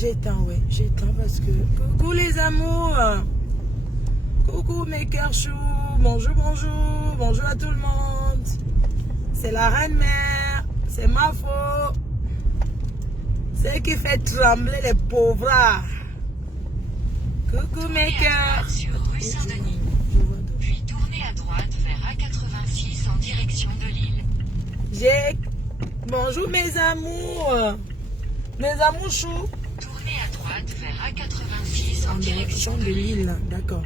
J'ai temps, oui. J'ai temps parce que... Coucou les amours. Coucou mes cœurs choux. Bonjour, bonjour. Bonjour à tout le monde. C'est la reine mère. C'est ma faute. C'est elle qui fait trembler les pauvres. Coucou mes cœurs. Sur rue Saint-Denis. Puis tournez à droite vers A86 en direction de Lille. Bonjour mes amours. Mes amours choux. Tournez à droite vers A86 en direction de Lille. Lille. D'accord.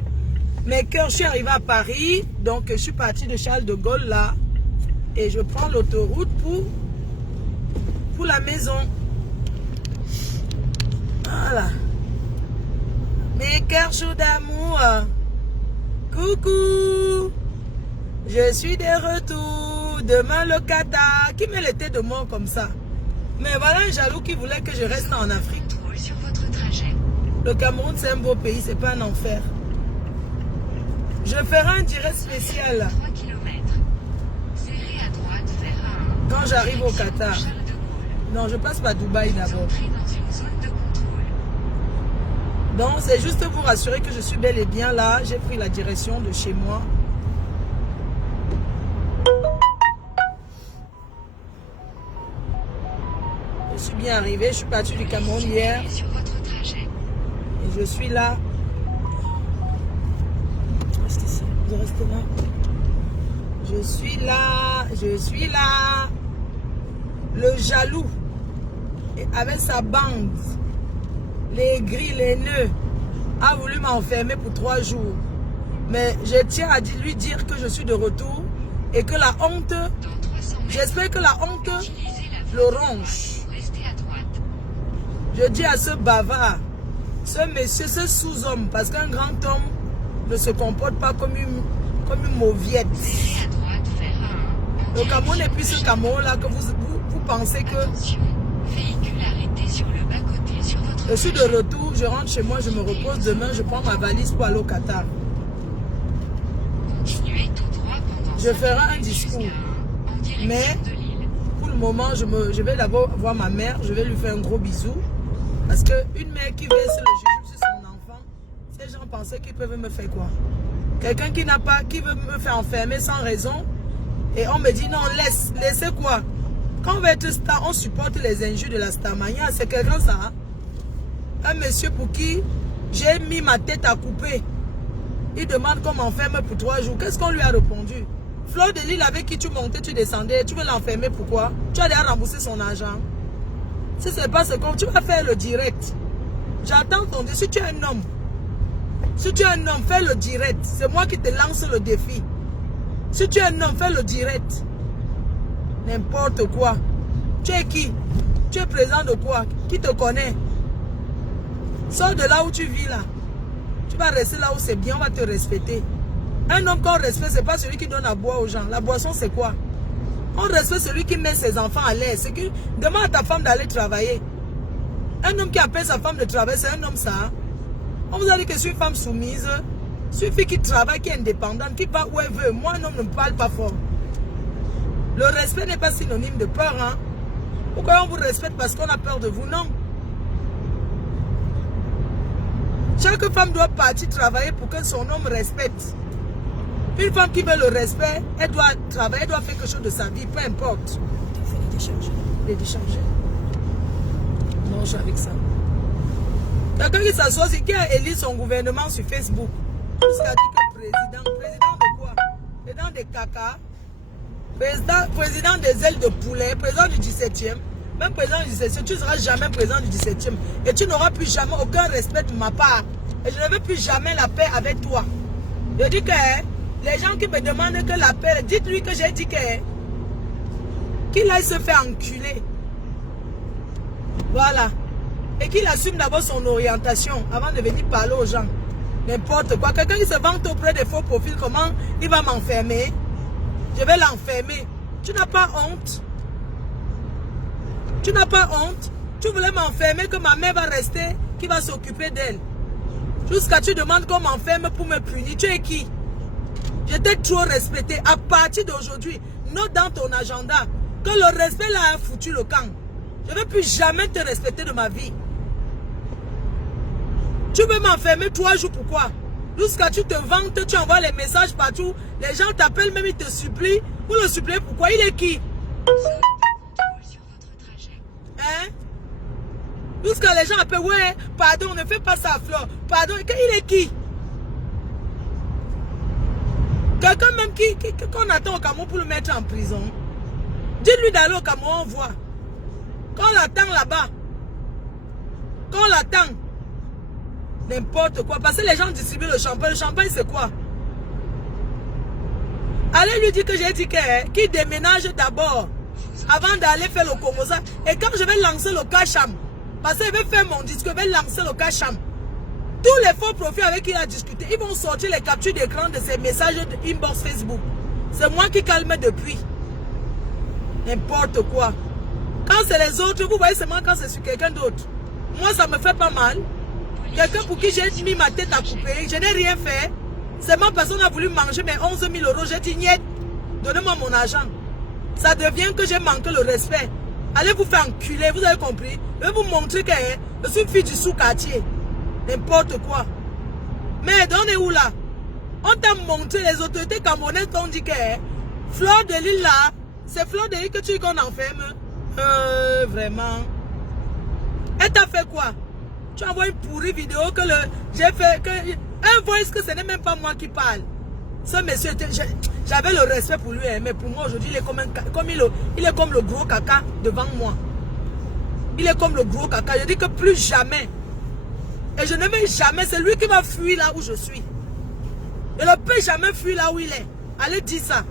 Mes cœurs, je suis arrivée à Paris. Donc je suis partie de Charles de Gaulle là. Et je prends l'autoroute pour la maison. Voilà. Mes cœurs chauds d'amour. Coucou. Je suis de retour. Demain le Qatar. Qui met les têtes de mort comme ça? Mais voilà un jaloux qui voulait que je reste en Afrique. Contrôle sur votre trajet. Le Cameroun c'est un beau pays, c'est pas un enfer. Je ferai un direct spécial 3 km. Serrez à droite vers A1. quand j'arrive au Qatar. Charles de Gaulle. Non, je passe par Dubaï d'abord. Entrez dans une zone de contrôle. Donc c'est juste pour rassurer que je suis bel et bien là. J'ai pris la direction de chez moi. Je suis bien arrivé. Je suis parti du Cameroun hier. Sur votre trajet. Et je suis là. Reste ici. Je reste là. Je suis là. Je suis là. Le jaloux. Et avec sa bande. Les gris, les nœuds. A voulu m'enfermer pour 3 jours. Mais je tiens à lui dire que je suis de retour. Et que la honte. Dans 300 mètres. J'espère que la honte Utilisez la le voie ronge. Restez à droite. Je dis à ce bavard, ce monsieur, ce sous-homme, parce qu'un grand homme ne se comporte pas comme une mauviette. Serrez à droite vers A1. Le Cameroun n'est plus ce Cameroun-là que vous pensez que Attention, véhicule arrêté sur le bas-côté sur votre je suis de retour, je rentre chez moi, je me repose demain, je prends ma valise pour aller au Qatar. Continuez tout droit pendant Je 5 ferai un minutes discours. jusqu'à A1, en direction Mais de Lille. pour le moment, je vais d'abord voir ma mère, je vais lui faire un gros bisou. Parce qu'une mère qui verse le jujube sur son enfant, ces gens pensaient qu'ils peuvent me faire quoi? Quelqu'un qui veut me faire enfermer sans raison, et on me dit non, laissez quoi? Quand on va être star, on supporte les injures de la starmania, c'est quelqu'un ça. Hein? Un monsieur pour qui j'ai mis ma tête à couper. Il demande qu'on m'enferme pour 3 jours. Qu'est-ce qu'on lui a répondu? Fleur de Lille avec qui tu montais, tu descendais, tu veux l'enfermer pourquoi? Tu as déjà remboursé son argent. Si c'est pas ce qu'on... Tu vas faire le direct. J'attends ton dit. Si tu es un homme, fais le direct. C'est moi qui te lance le défi. Si tu es un homme, fais le direct. N'importe quoi. Tu es qui? Tu es président de quoi? Qui te connaît? Sors de là où tu vis là. Tu vas rester là où c'est bien, on va te respecter. Un homme qu'on respecte, c'est pas celui qui donne à boire aux gens. La boisson, c'est quoi? On respecte celui qui met ses enfants à l'aise. Demande à ta femme d'aller travailler. Un homme qui appelle sa femme de travailler, c'est un homme ça. Hein? On vous a dit que je suis une femme soumise. Je suis une fille qui travaille, qui est indépendante, qui va où elle veut. Moi, un homme ne me parle pas fort. Le respect n'est pas synonyme de peur. Hein? Pourquoi on vous respecte parce qu'on a peur de vous? Non. Chaque femme doit partir travailler pour que son homme respecte. Une femme qui veut le respect, elle doit travailler, elle doit faire quelque chose de sa vie, peu importe. Il faut les décharger. Les décharger. Non, je suis avec ça. Quelqu'un qui s'assoit, c'est qui a élu son gouvernement sur Facebook. Jusqu'à dire que président de quoi? Président des caca. Président des ailes de poulet, président du 17e. Même président du 17e, tu ne seras jamais président du 17e. Et tu n'auras plus jamais aucun respect de ma part. Et je ne veux plus jamais la paix avec toi. Je dis que les gens qui me demandent que la paix, dites-lui que j'ai dit que qu'il aille se faire enculer. Voilà. Et qu'il assume d'abord son orientation avant de venir parler aux gens. N'importe quoi. Quelqu'un qui se vante auprès des faux profils, comment il va m'enfermer? Je vais l'enfermer. Tu n'as pas honte? Tu n'as pas honte? Tu voulais m'enfermer que ma mère va rester, qui va s'occuper d'elle. Jusqu'à tu demandes qu'on m'enferme pour me punir. Tu es qui? Je t'ai trop respecté. À partir d'aujourd'hui, note dans ton agenda que le respect là a foutu le camp. Je ne vais plus jamais te respecter de ma vie. Tu veux m'enfermer 3 jours, pourquoi? Jusqu'à tu te vantes, tu envoies les messages partout. Les gens t'appellent, même ils te supplient. Vous le suppliez, pourquoi? Il est qui? Hein? Jusqu'à les gens appellent, ouais, pardon, ne fais pas ça, Flore. Pardon, il est qui? Quelqu'un même qu'on attend au Cameroun pour le mettre en prison. Dites-lui d'aller au Cameroun, on voit. Qu'on l'attend là-bas. Qu'on l'attend. N'importe quoi. Parce que les gens distribuent le champagne. Le champagne, c'est quoi? Allez lui dire que j'ai dit qu'il déménage d'abord. Avant d'aller faire le Komosa. Et quand je vais lancer le Kacham, parce qu'il veut faire mon discours, je vais lancer le Kacham. Tous les faux profils avec qui il a discuté, ils vont sortir les captures d'écran de ses messages de inbox Facebook. C'est moi qui calme depuis. N'importe quoi. Quand c'est les autres, vous voyez seulement quand c'est sur quelqu'un d'autre. Moi, ça me fait pas mal. Quelqu'un pour qui j'ai mis ma tête à couper, je n'ai rien fait. Seulement personne a voulu manger mes 11 000 €. J'ai dit, niet, donnez-moi mon argent. Ça devient que j'ai manqué le respect. Allez vous faire enculer, vous avez compris. Je vais vous montrer que je suis une fille du sous-quartier. N'importe quoi. Mais on est où là? On t'a montré, les autorités camerounaises t'ont dit que Flore de Lille là, c'est Flore de Lille que tu dis qu'on enferme. Vraiment. Elle t'a fait quoi? Tu envoies une pourrie vidéo que j'ai fait, un voice que ce n'est même pas moi qui parle. Ce monsieur, j'avais le respect pour lui, mais pour moi aujourd'hui, il est il est comme le gros caca devant moi. Il est comme le gros caca. Je dis que plus jamais. Et je ne vais jamais, c'est lui qui va fuir là où je suis. Je ne peux jamais fuir là où il est. Allez dire ça.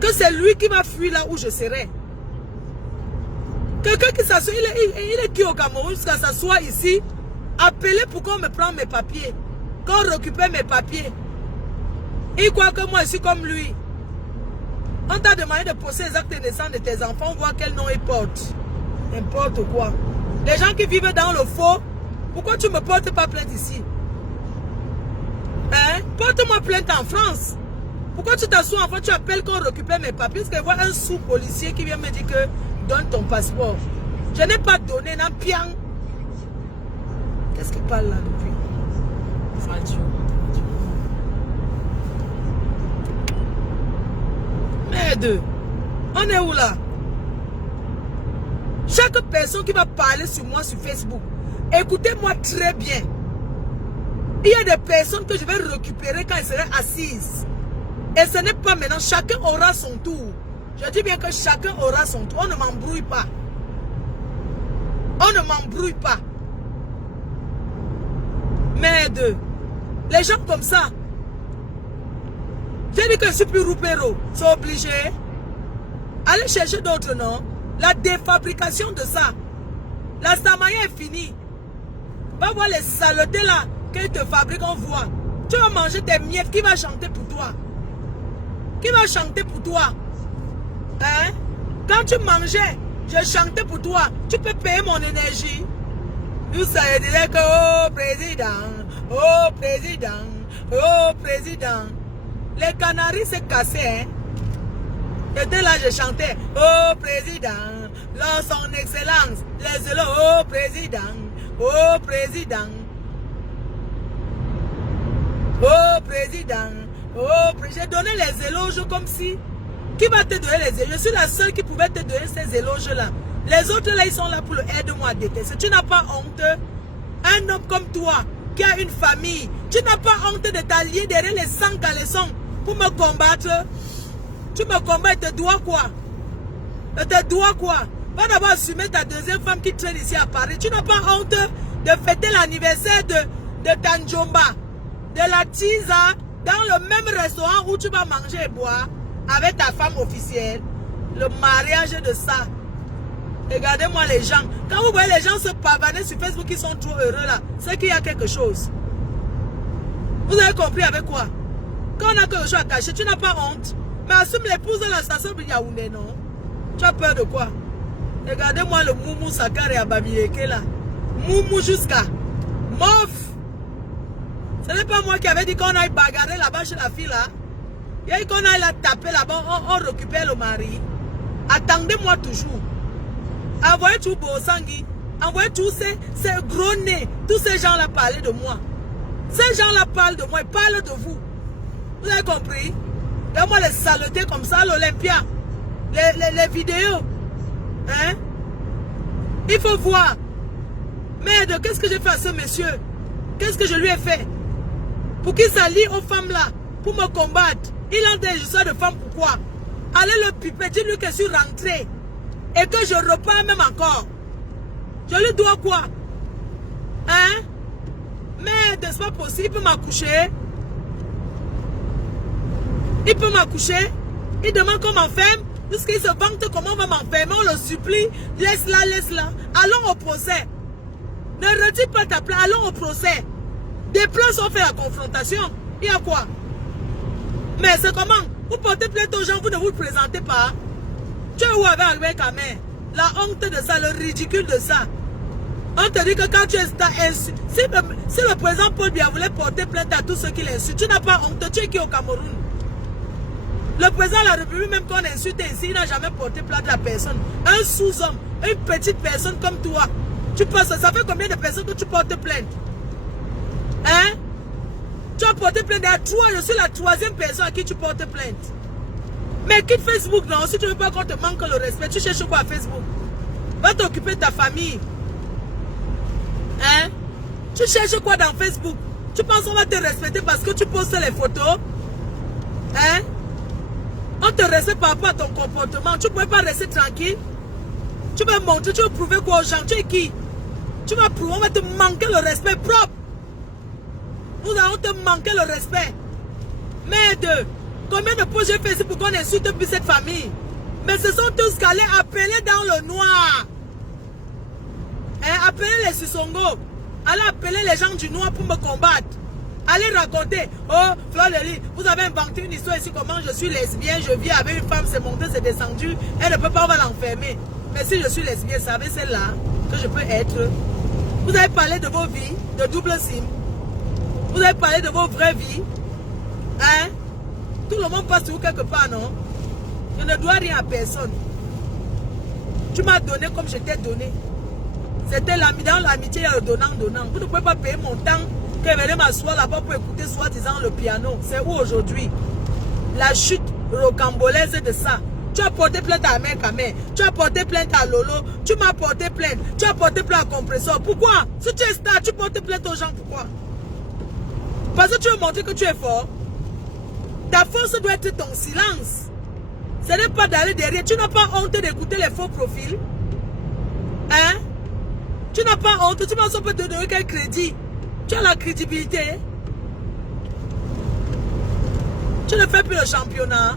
Que c'est lui qui va fuir là où je serai. Quelqu'un qui s'assoit, il est qui au Cameroun jusqu'à s'asseoir ici, appeler pour qu'on me prenne mes papiers, qu'on récupère mes papiers. Il croit que moi je suis comme lui. On t'a demandé de poser les actes de naissance de tes enfants, voir quel nom ils portent. N'importe quoi. Les gens qui vivent dans le faux, pourquoi tu ne me portes pas plainte ici? Hein? Porte-moi plainte en France. Pourquoi tu t'assois en France, tu appelles qu'on récupère mes papiers? Parce que je vois un sous-policier qui vient me dire que donne ton passeport. Je n'ai pas donné, non, piang. Qu'est-ce qu'il parle là depuis? Radio. Merde. On est où là? Chaque personne qui va parler sur moi sur Facebook, écoutez-moi très bien. Il y a des personnes que je vais récupérer quand elles seront assises. Et ce n'est pas maintenant. Chacun aura son tour. Je dis bien que chacun aura son tour. On ne m'embrouille pas. On ne m'embrouille pas. Merde. Les gens comme ça. J'ai dit que je suis plus roupéro. C'est obligé. Allez chercher d'autres noms. La défabrication de ça. La Samaria est finie. Va voir les saletés là qu'ils te fabriquent, on voit. Tu vas manger tes miettes. Qui va chanter pour toi? Qui va chanter pour toi? Hein? Quand tu mangeais, je chantais pour toi. Tu peux payer mon énergie. Tout ça, je disais que oh président, oh président, oh président. Les Canaries s'est cassé, hein? J'étais là, je chantais oh président, là son excellence, les élos, oh président, oh président. Oh président, oh président. J'ai donné les éloges comme si. Qui va te donner les éloges? Je suis la seule qui pouvait te donner ces éloges-là. Les autres là, ils sont là pour le aide-moi à détester. Tu n'as pas honte. Un homme comme toi, qui a une famille, tu n'as pas honte de t'allier derrière les 100 caleçons pour me combattre. Tu me combats et te dois quoi? Et te dois quoi? Va d'abord assumer ta deuxième femme qui traîne ici à Paris. Tu n'as pas honte de fêter l'anniversaire de Tanjomba, de la Tisa, dans le même restaurant où tu vas manger et boire avec ta femme officielle. Le mariage de ça. Regardez-moi les gens. Quand vous voyez les gens se pavaner sur Facebook, ils sont trop heureux là. C'est qu'il y a quelque chose. Vous avez compris avec quoi? Quand on a quelque chose à cacher, tu n'as pas honte. Mais assume l'épouse de la station de Yaoundé, non? Tu as peur de quoi? Regardez-moi le Moumou Sakar et Abamieke là. Moumou jusqu'à Mof. Ce n'est pas moi qui avais dit qu'on aille bagarrer là-bas chez la fille là. Il y a eu qu'on aille la taper là-bas, on récupère le mari. Attendez-moi toujours. Envoyez tout beau sangui. envoyez tous ces gros nez, tous ces gens-là parler de moi. Ces gens-là parlent de moi, ils parlent de vous. Vous avez compris? Et moi, les saletés comme ça à l'Olympia, les vidéos, hein? Il faut voir. Merde, qu'est-ce que j'ai fait à ce monsieur? Qu'est-ce que je lui ai fait? Pour qu'il s'allie aux femmes là, pour me combattre. Il a des histoires de femmes, pourquoi? Allez le piper, dis-lui que je suis rentré. Et que je repars même encore. Je lui dois quoi? Hein? Merde, c'est pas possible, il peut m'accoucher. Il peut m'accoucher. Il demande qu'on m'enferme. Jusqu'il se vante comment on va m'enfermer. On le supplie. Laisse-la, laisse-la. Allons au procès. Ne retire pas ta plainte. Allons au procès. Des plans sont faits à la confrontation. Il y a quoi? Mais c'est comment? Vous portez plainte aux gens, vous ne vous présentez pas. Tu es où avec Albert Camer? La honte de ça, le ridicule de ça. On te dit que quand tu es insulté, si le président Paul Biya voulait porter plainte à tous ceux qui l'insultent, tu n'as pas honte. Tu es qui au Cameroun? Le président de la République, même qu'on insulte ici, il n'a jamais porté plainte à personne. Un sous-homme, une petite personne comme toi. Tu penses, ça fait combien de personnes que tu portes plainte? Hein? Tu as porté plainte à toi, je suis la troisième personne à qui tu portes plainte. Mais quitte Facebook, non, si tu ne veux pas qu'on te manque le respect, tu cherches quoi à Facebook? Va t'occuper de ta famille. Hein? Tu cherches quoi dans Facebook? Tu penses qu'on va te respecter parce que tu postes les photos? Hein? On te respecte par rapport à ton comportement. Tu ne pouvais pas rester tranquille. Tu vas montrer, tu vas prouver quoi aux gens? Tu es qui? Tu vas prouver, on va te manquer le respect propre. Nous allons te manquer le respect. Merde, combien de projets j'ai fait pour qu'on insulte plus cette famille? Mais ce sont tous qu'allés appeler dans le noir. Hein, appelez les Sissongo. Allez appeler les gens du noir pour me combattre. Allez raconter. Oh, Fleur de Lys, vous avez inventé une histoire ici. Comment je suis lesbienne, je vis avec une femme, c'est monté, c'est descendu. Elle ne peut pas, on va l'enfermer. Mais si je suis lesbienne, savez celle-là que je peux être. Vous avez parlé de vos vies, de double sim. Vous avez parlé de vos vraies vies. Hein? Tout le monde passe sur vous quelque part, non? Je ne dois rien à personne. Tu m'as donné comme je t'ai donné. C'était dans l'amitié, il y a le donnant-donnant. Vous ne pouvez pas payer mon temps que je venais m'asseoir là-bas pour écouter soi-disant le piano. C'est où aujourd'hui? La chute rocambolaise de ça. Tu as porté plainte à Mère Camer. Tu as porté plainte à Lolo. Tu m'as porté plainte. Tu as porté plainte à Compresseur. Pourquoi? Si tu es star, tu portes plainte aux gens. Pourquoi? Parce que tu veux montrer que tu es fort. Ta force doit être ton silence. Ce n'est pas d'aller derrière. Tu n'as pas honte d'écouter les faux profils. Hein? Tu n'as pas honte. Tu penses qu'on peut te donner quel crédit? Tu as la crédibilité. Tu ne fais plus le championnat.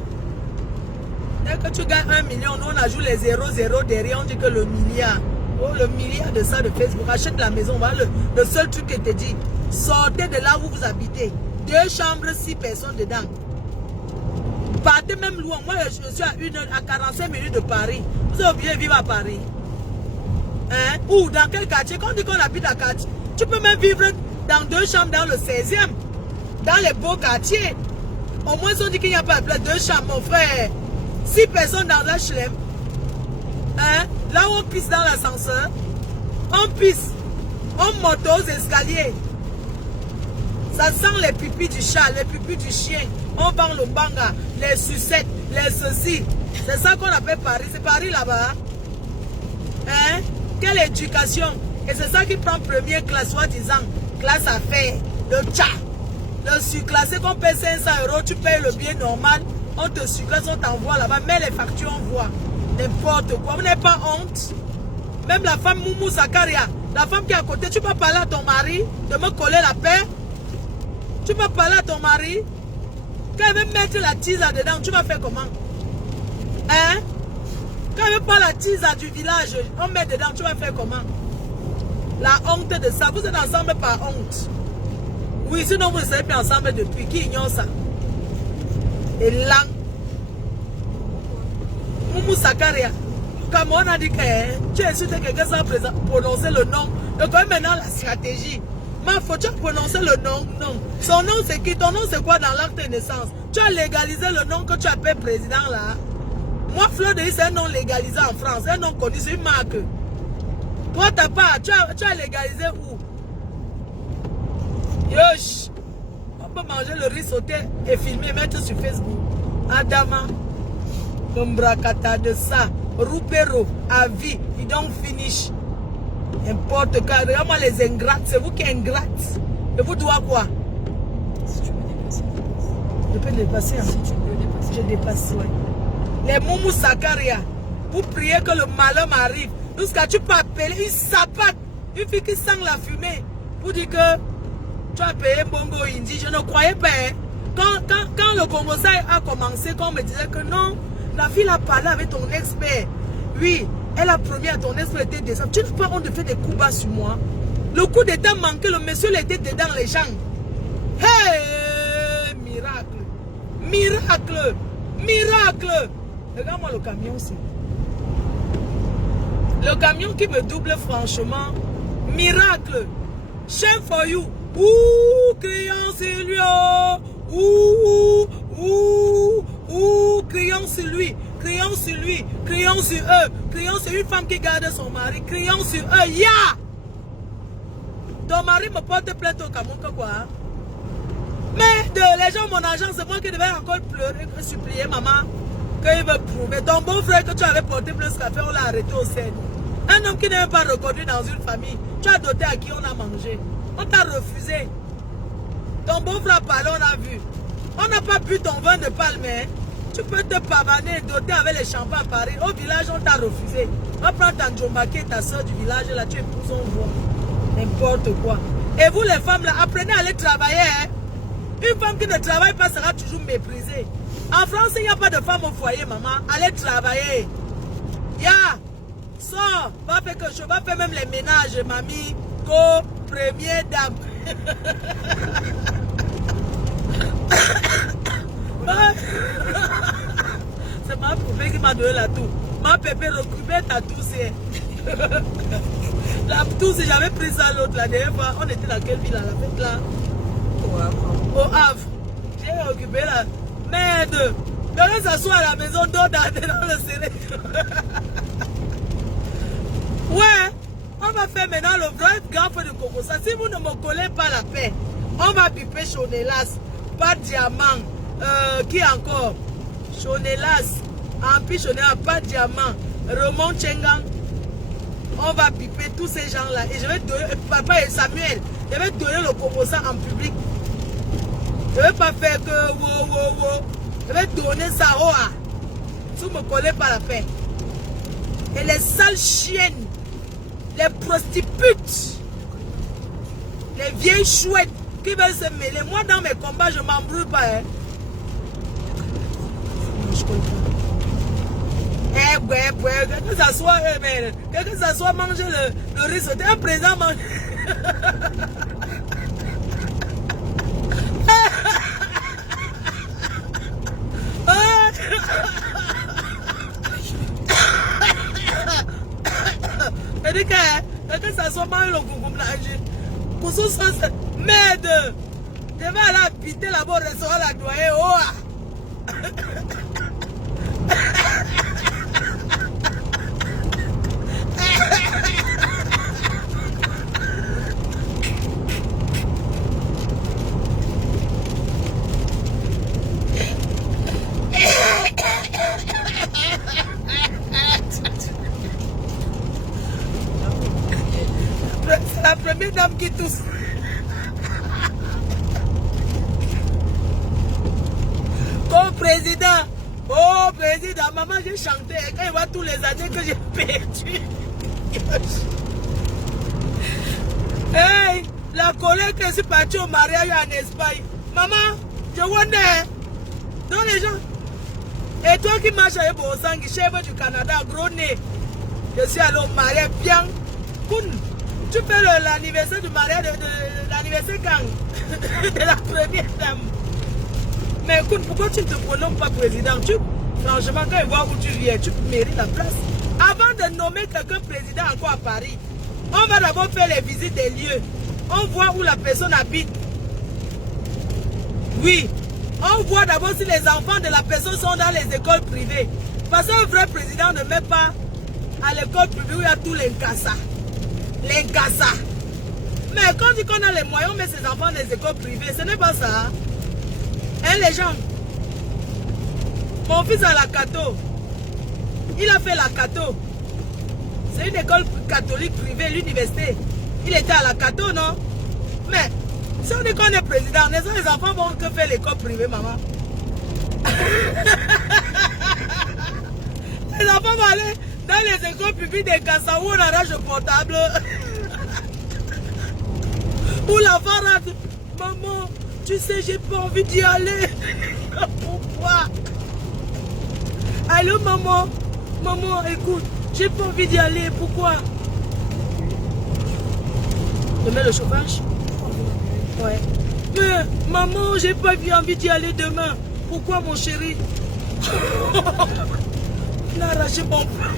Dès que tu gagnes 1 million, nous on ajoute les 0,0 derrière. On dit que le milliard. Oh, le milliard de ça de Facebook. Achète la maison. Voilà le seul truc que te dit. Sortez de là où vous habitez. 2 chambres, 6 personnes dedans. Partez même loin. Moi, je suis à 45 minutes de Paris. Vous avez oublié de vivre à Paris. Hein? Ou dans quel quartier? Quand on dit qu'on habite à quartier, tu peux même vivre dans 2 chambres dans le 16e. Dans les beaux quartiers. Au moins, on dit qu'il n'y a pas 2 chambres, mon frère. 6 personnes dans l'HLM. Hein? Là où on pisse dans l'ascenseur. On pisse. On monte aux escaliers. Ça sent les pipis du chat, les pipis du chien. On vend le banga, les sucettes, les ceci. C'est ça qu'on appelle Paris. C'est Paris là-bas. Hein? Quelle éducation? Et c'est ça qui prend première classe, soi-disant. Classe affaires. Le tcha. Le surclassé qu'on paie 500 €, tu payes le billet normal. On te surclasse, on t'envoie là-bas. Mais les factures, on voit. N'importe quoi. Vous n'avez pas honte? Même la femme Moumou Zakaria, la femme qui est à côté, tu peux parler à ton mari de me coller la paix. Tu vas parler à ton mari. Quand elle veut mettre la tisa dedans, tu vas faire comment? Hein? Quand elle veut pas la tisa du village, on met dedans, tu vas faire comment? La honte de ça. Vous êtes ensemble par honte. Oui, sinon vous ne serez plus ensemble depuis. Qui ignore ça? Et là, Moumou Zakaria, comme on a dit que tu insultes quelqu'un sans prononcer le nom. Donc maintenant la stratégie. Ma faut tu as prononcé le nom, non. Son nom c'est qui? Ton nom c'est quoi dans l'acte de naissance? Tu as légalisé le nom que tu appelles président là. Moi, Fleur de Lys, c'est un nom légalisé en France. Un nom connu, c'est une marque. Toi, t'as pas. Tu as légalisé où? Yosh. On peut manger le riz sauté et filmer, mettre sur Facebook. Adama. Nombrakata de ça. Roupero. À vie. You don't finish. N'importe quoi. Regarde-moi les ingrates. C'est vous qui êtes ingrates. Et vous doit quoi? Si tu peux dépasser. Je peux dépasser. Hein? Si tu peux dépasser. Je dépasse, ouais. Les Moumou Sakaria. Vous priez que le malheur m'arrive. Jusqu'à tu peux appeler une sapate. Une fille qui sent la fumée. Pour dire que tu as payé Bongo Indi. Je ne croyais pas. Hein? Quand le Congo a commencé, quand on me disait que non, la fille a parlé avec ton expert. Oui, elle a promis à ton expert était décembre. Tu n'as pas honte de faire des coups bas sur moi. Le coup d'état manqué, le monsieur était dedans les gens. Hey, miracle. Miracle. Miracle. Regarde-moi le camion aussi. Le camion qui me double franchement. Miracle. Shame for you. Ouh, criant sur lui. Ouh, criant sur lui. Criant sur lui. Criant sur eux. Criant sur une femme qui garde son mari. Criant sur eux. Ya! Ton mari me porte plainte au Cameroun, que quoi? Mais les gens, mon argent, c'est moi qui devais encore pleurer, supplier maman, qu'il veut prouver. Ton beau-frère que tu avais porté plus café, on l'a arrêté au Seine. Un homme qui n'est même pas reconnu dans une famille, tu as doté à qui on a mangé. On t'a refusé. Ton beau-frère parlé, on a vu. On n'a pas bu ton vin de palme. Hein? Tu peux te pavaner, doter avec les champagnes à Paris. Au village, on t'a refusé. On prend ta Ndjombake, ta soeur du village, là, tu épouses, on voit. N'importe quoi. Et vous, les femmes, là, apprenez à aller travailler. Hein? Une femme qui ne travaille pas sera toujours méprisée. En France, il n'y a pas de femme au foyer, maman. Allez travailler. Ya, sors, va faire quelque chose, va faire même les ménages, mamie, première dame. C'est ma poupée qui m'a donné la toux. Ma pépé recouvrait ta tousse. La tousse, j'avais pris ça l'autre la dernière fois. On était dans quelle ville à la fête là? Au Havre. J'ai occupé la merde. Quand on s'assoit à la maison, dans le serré. Ouais, on va faire maintenant le vrai grand feu de Coco. Ça, si vous ne me collez pas la paix, on va piper Chonelas, pas diamant. Qui encore? Chonelas, Ampi Chonelas, pas diamant. Raymond Chengang. On va piper tous ces gens-là. Et je vais donner, papa et Samuel, je vais donner le composant en public. Je ne vais pas faire que wow. Je vais donner ça au A. Si vous ne me collez pas la paix. Et les sales chiennes, les prostitutes, les vieilles chouettes qui veulent se mêler. Moi, dans mes combats, je ne m'embrouille pas. Hein. Je comprends. Que ça soit manger le riz sauté, un président mange. Que ça soit manger le coucou. Pour ce sens, merde. Je vais aller habiter là-bas au restaurant la doyer. C'est la première dame qui tousse. Oh président, maman j'ai chanté quand il voit tous les années que j'ai perdu. Hey, la collègue que je suis partie au mariage en Espagne. Maman, je wonder. Donc les gens. Et toi qui marches avec Bosang, chef du Canada, gros nez. Je suis allé au mariage bien. Tu fais l'anniversaire du mariage de l'anniversaire quand de la première dame. Mais écoute, pourquoi tu ne te prononces pas président? Franchement, quand ils voient où tu viens, tu mérites la place. Avant de nommer quelqu'un président encore à Paris, on va d'abord faire les visites des lieux. On voit où la personne habite. Oui. On voit d'abord si les enfants de la personne sont dans les écoles privées. Parce qu'un vrai président ne met pas à l'école privée où il y a tous les cassas. les gassas. Mais quand on dit qu'on a les moyens, on met ses enfants dans les écoles privées, ce n'est pas ça. Hein, les gens? Mon fils a la Cato. Il a fait la Cato. C'est une école catholique privée, l'université. Il était à la Cato, non? Mais, si on dit qu'on est président, les enfants vont que faire l'école privée, maman. Les enfants vont aller dans les écoles publiques des Gassas où on arrache le portable. Où l'enfant rentre. Maman, tu sais, j'ai pas envie d'y aller. Pourquoi? Allô, maman? Maman, écoute, j'ai pas envie d'y aller. Pourquoi? Je mets le chauffage? Ouais. Mais, maman, j'ai pas envie d'y aller demain. Pourquoi, mon chéri? Il a arraché mon pain.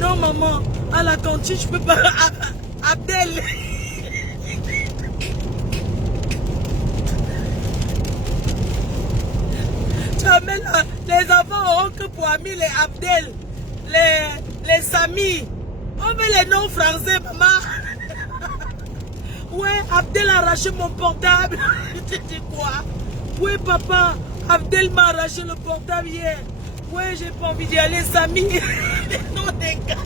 Non, maman, à la cantine, je peux pas. Abdel. Tu amènes les enfants auront que pour amis les Abdel, les Sami. On met les noms français, maman. Ouais, Abdel a arraché mon portable. Tu dis quoi? Oui, papa, Abdel m'a arraché le portable hier. Ouais, j'ai pas envie d'y aller, Sami. Non, des gars.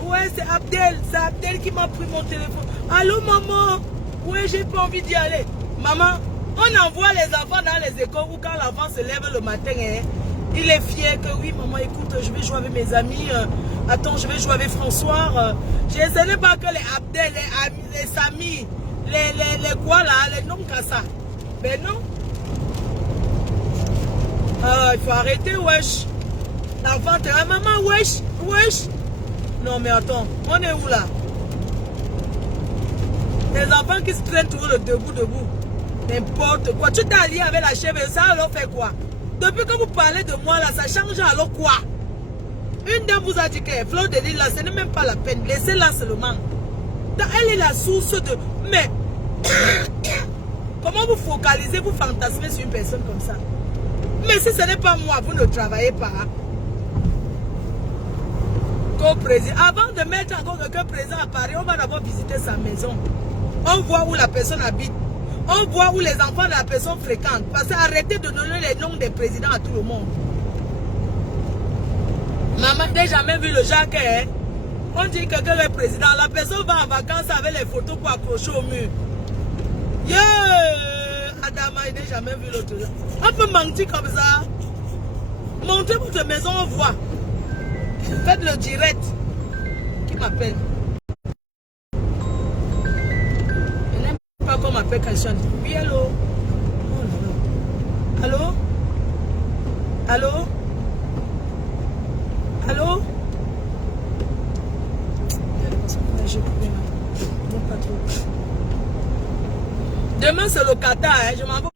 Ouais, c'est Abdel qui m'a pris mon téléphone. Allô, maman? Ouais, j'ai pas envie d'y aller. Maman, on envoie les enfants dans les écoles où quand l'enfant se lève le matin, hein, il est fier que oui, maman, écoute, je vais jouer avec mes amis. Attends, je vais jouer avec François. Ce n'est pas que les Abdel, les Sami, les quoi là, les noms comme ça. Ben non. Il faut arrêter, wesh. L'enfant te dit, maman, wesh. Non, mais attends, on est où là? Les enfants qui se traînent toujours le debout. N'importe quoi. Tu t'es allié avec la chèvre, ça alors fait quoi? Depuis que vous parlez de moi là, ça change alors quoi? Une dame vous a dit que Fleur de Lille là, ce n'est même pas la peine. Laissez-la seulement. Elle est la source de... Mais... Comment vous focalisez, vous fantasmez sur une personne comme ça? Mais si ce n'est pas moi, vous ne travaillez pas. Co-président. Avant de mettre encore quelqu'un présent à Paris, on va d'abord visiter sa maison. On voit où la personne habite. On voit où les enfants de la personne fréquentent. Parce que arrêtez de donner les noms des présidents à tout le monde. Maman n'a jamais vu le Jacques. Hein? On dit que quelqu'un est président. La personne va en vacances avec les photos pour accrocher au mur. Yeah! Adama, il n'a jamais vu l'autre. On peut mentir comme ça. Montrez votre maison, on voit. Faites le direct. Qui m'appelle? Elle n'aime pas qu'on m'appelle quand je chante. Oui, allô? Oh là là. Allô? Allô? Allô? Demain c'est le Qatar, hein? Je m'en vais.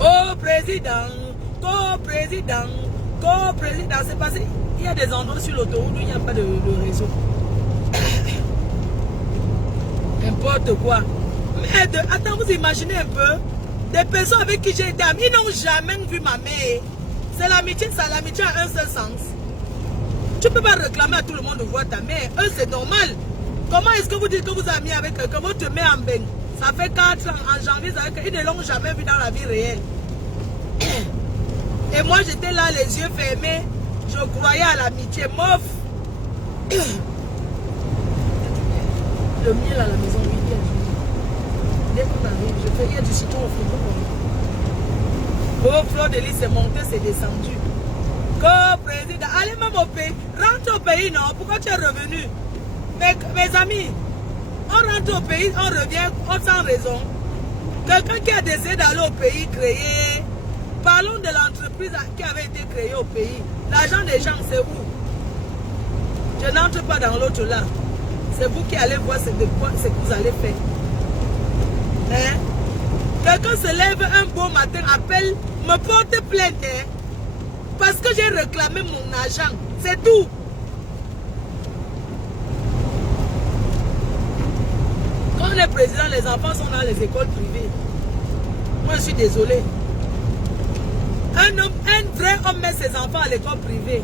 Oh président, co-président, c'est passé. Il y a des endroits sur l'autoroute où il n'y a pas de réseau. N'importe quoi. Mais attends, vous imaginez un peu, des personnes avec qui j'ai été amie, ils n'ont jamais vu ma mère. C'est l'amitié, ça, l'amitié a un seul sens. Tu ne peux pas réclamer à tout le monde de voir ta mère. Eux, c'est normal. Comment est-ce que vous dites que vous êtes amis avec quelqu'un? Vous te mettez en bain. Ça fait 4 ans, en janvier, ils ne l'ont jamais vu dans la vie réelle. Et moi, j'étais là, les yeux fermés. Je croyais à l'amitié. Mof. Le miel à la maison, oui, il y a du miel. Dès qu'on arrive, je fais, il y a du citron au frigo. Oh, Fleur de Lys, c'est monté, c'est descendu. Co-président, allez même au pays. Rentre au pays, non? Pourquoi tu es revenu? Mes amis, on rentre au pays, on revient, on sans raison. Quelqu'un qui a décidé d'aller au pays créer. Parlons de l'entreprise qui avait été créée au pays. L'argent des gens, c'est où? Je n'entre pas dans l'autre là. C'est vous qui allez voir ce que vous allez faire. Hein? Quelqu'un se lève un beau matin, appelle, me porte plainte. Hein? Parce que j'ai réclamé mon argent. C'est tout. Quand on est président, les enfants sont dans les écoles privées. Moi, je suis désolée. Un vrai homme met ses enfants à l'école privée.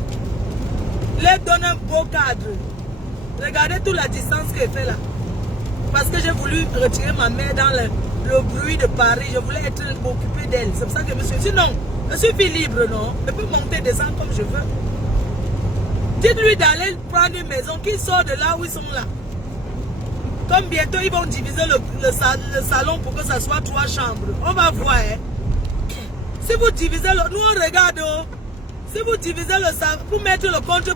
Les donne un beau cadre. Regardez toute la distance qu'elle fait là. Parce que j'ai voulu retirer ma mère dans le bruit de Paris. Je voulais être occupée d'elle. C'est pour ça que je me suis dit non. Je suis fille libre, non? Je peux monter et descendre comme je veux. Dites-lui d'aller prendre une maison qui sort de là où ils sont là. Comme bientôt ils vont diviser le salon pour que ça soit 3 chambres. On va voir. Hein? Si vous divisez nous on regarde. Oh. Si vous divisez le salon pour mettre le compte.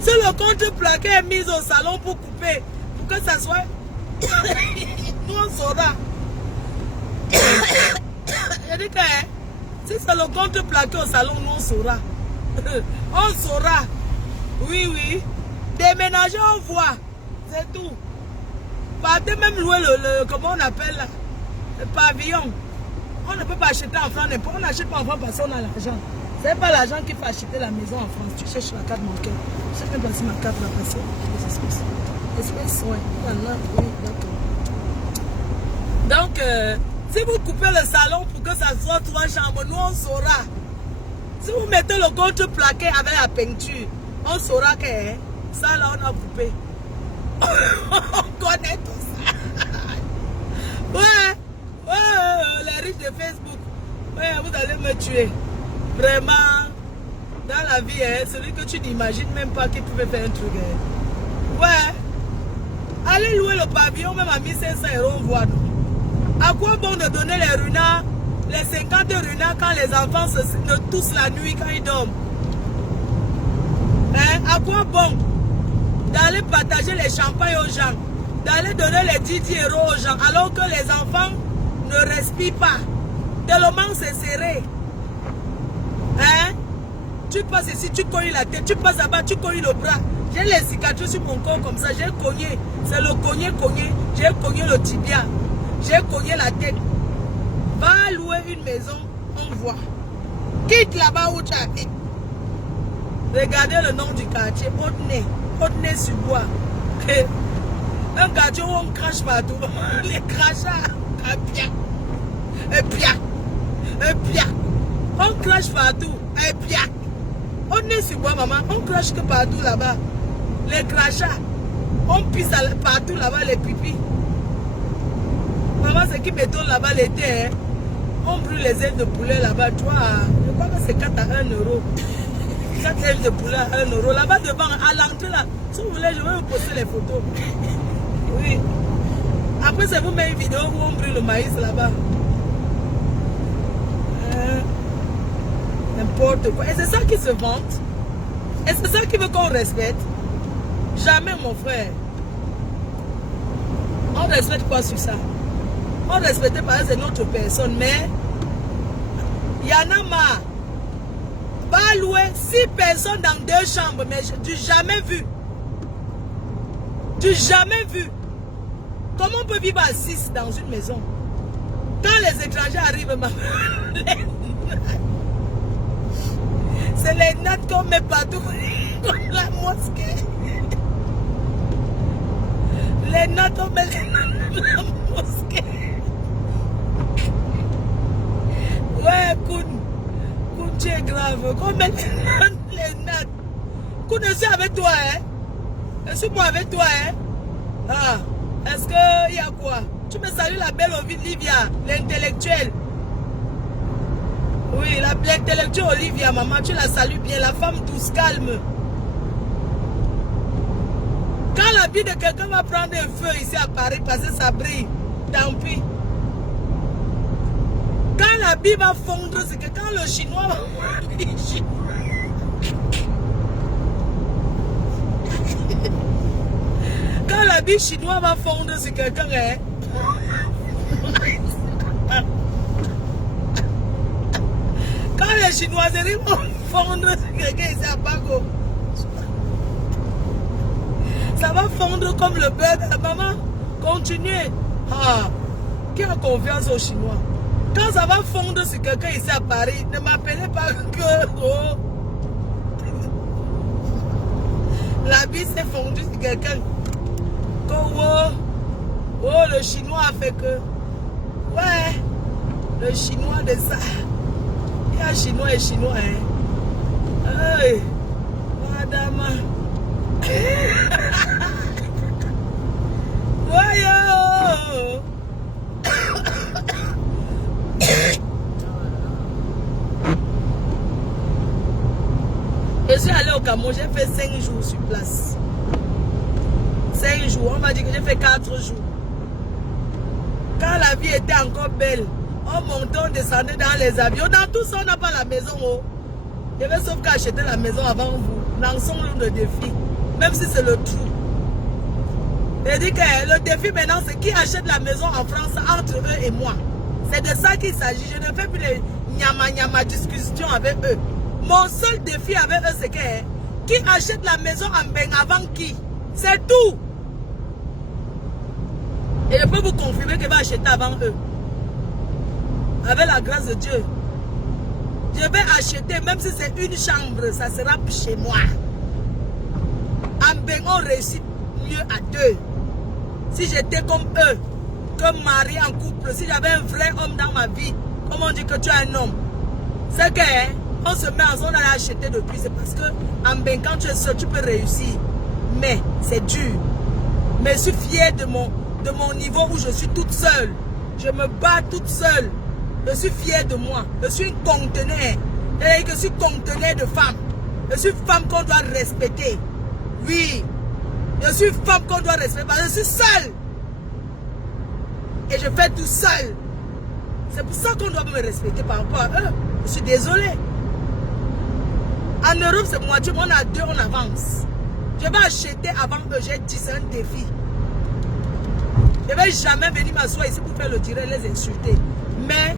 Si le compte plaqué est mis au salon pour couper, pour que ça soit. Nous on saura. Je dis que si c'est le compte plaqué au salon, nous on saura. On saura. Oui, oui. Déménager, on voit. C'est tout. Partez même louer comment on appelle là, le pavillon. On ne peut pas acheter en France. On n'achète pas en France parce qu'on a l'argent. Ce n'est pas l'argent qui peut acheter la maison en France. Tu cherches la carte bancaire. Je sais même pas si ma carte va passer. Les espèces. Espèces, oui. Oui, d'accord. Donc, si vous coupez le salon pour que ça soit 3 chambres, nous on saura. Si vous mettez le compte plaqué avec la peinture, on saura que ça là on a coupé. On connaît tout ça. Ouais, les riches de Facebook. Ouais, vous allez me tuer. Vraiment, dans la vie, celui que tu n'imagines même pas qu'il pouvait faire un truc. Ouais. Allez louer le pavillon, même à 1500 €, on voit. À quoi bon de donner les runards, les 50 runards quand les enfants se toussent la nuit quand ils dorment? Hein? À quoi bon d'aller partager les champagnes aux gens, d'aller donner les 10 € aux gens, alors que les enfants ne respirent pas, tellement c'est serré. Hein? Tu passes ici, tu cognes la tête, tu passes là-bas, tu cognes le bras. J'ai les cicatrices sur mon corps comme ça, j'ai cogné, c'est le cogné, j'ai cogné le tibia, j'ai cogné la tête. Va louer une maison, on voit. Quitte là-bas où tu habites. Regardez le nom du quartier, Haute-Nez-sur-Bois. Un quartier où on crache partout. Les crachats, et piac. On crache partout, et piac. Haute-Nez-sur-Bois, maman, on crache que partout là-bas. Les crachats, on pisse partout là-bas, les pipis. Maman, c'est qui bétonne là-bas l'été, hein? On brûle les ailes de poulet là-bas, toi, je crois que c'est 4 à 1 €. 4 ailes de poulet à 1 €. Là-bas devant, à l'entrée là, si vous voulez, je vais vous poster les photos. Oui. Après, c'est vous mettre une vidéo où on brûle le maïs là-bas. N'importe quoi. Et c'est ça qui se vante. Et c'est ça qui veut qu'on respecte. Jamais, mon frère. On respecte quoi sur ça? On respecte pas, c'est notre personne, mais il y en a marre. Va louer 6 personnes dans 2 chambres, mais du jamais vu. Du jamais vu. Comment on peut vivre à 6 dans une maison? Quand les étrangers arrivent, c'est les nattes qu'on met partout, comme la mosquée. Les nattes, on met dans la mosquée. Ouais, Koun, tu es grave. Qu'on met les nattes. Koun, je suis avec toi, hein? Je suis moi avec toi, hein? Ah, est-ce qu'il y a quoi? Tu me salues la belle Olivia, l'intellectuelle. Oui, l'intellectuelle Olivia, maman, tu la salues bien, la femme douce, calme. Quand la vie de quelqu'un va prendre un feu ici à Paris, parce que ça brille, tant pis. Quand la vie va fondre, c'est que quand le chinois va... Quand la vie chinoise va fondre sur quelqu'un, hein? Quand les chinoiseries vont fondre sur quelqu'un ici à Bago, ça va fondre comme le beurre de la maman. Continuez. Ah, qui a confiance aux Chinois? Quand ça va fondre sur quelqu'un ici à Paris, ne m'appelez pas que... Oh. La vie s'est fondue sur quelqu'un. Oh, le Chinois a fait que... Ouais. Le chinois de ça. Il y a chinois et chinois, hein. Hey, madame. Voyons. Je suis allé au Cameroun, j'ai fait 5 jours sur place. 5 jours, on m'a dit que j'ai fait 4 jours. Quand la vie était encore belle, on montait, on descendait dans les avions. Dans tout ça, on n'a pas la maison. Oh. Je vais sauf qu'à acheter la maison avant vous. Lançons le défi, même si c'est le trou. Je dis que le défi maintenant, c'est qui achète la maison en France entre eux et moi. C'est de ça qu'il s'agit. Je ne fais plus les nyama discussions avec eux. Mon seul défi avec eux, c'est que qui achète la maison en Mbeng avant qui? C'est tout. Et je peux vous confirmer qu'il va acheter avant eux. Avec la grâce de Dieu. Je vais acheter, même si c'est une chambre, ça sera chez moi. En Mbeng, on réussit mieux à deux. Si j'étais comme eux, comme mari en couple, si j'avais un vrai homme dans ma vie, comme on dit que tu es un homme, c'est que on se met ensemble à acheter depuis. C'est parce que en Mbeng, quand tu es seul, tu peux réussir. Mais c'est dur. Mais je suis fière de mon niveau où je suis toute seule. Je me bats toute seule. Je suis fière de moi. Je suis une conteneur. C'est-à-dire que je suis conteneur de femmes. Je suis femme qu'on doit respecter. Oui. Je suis femme qu'on doit respecter. Parce que je suis seule. Et je fais tout seul. C'est pour ça qu'on doit me respecter par rapport à eux. Je suis désolée. En Europe, c'est moitié. On a deux, on avance. Je vais acheter avant eux. J'ai dit, c'est un défi. Je ne vais jamais venir m'asseoir ici pour faire le direct, les insulter. Mais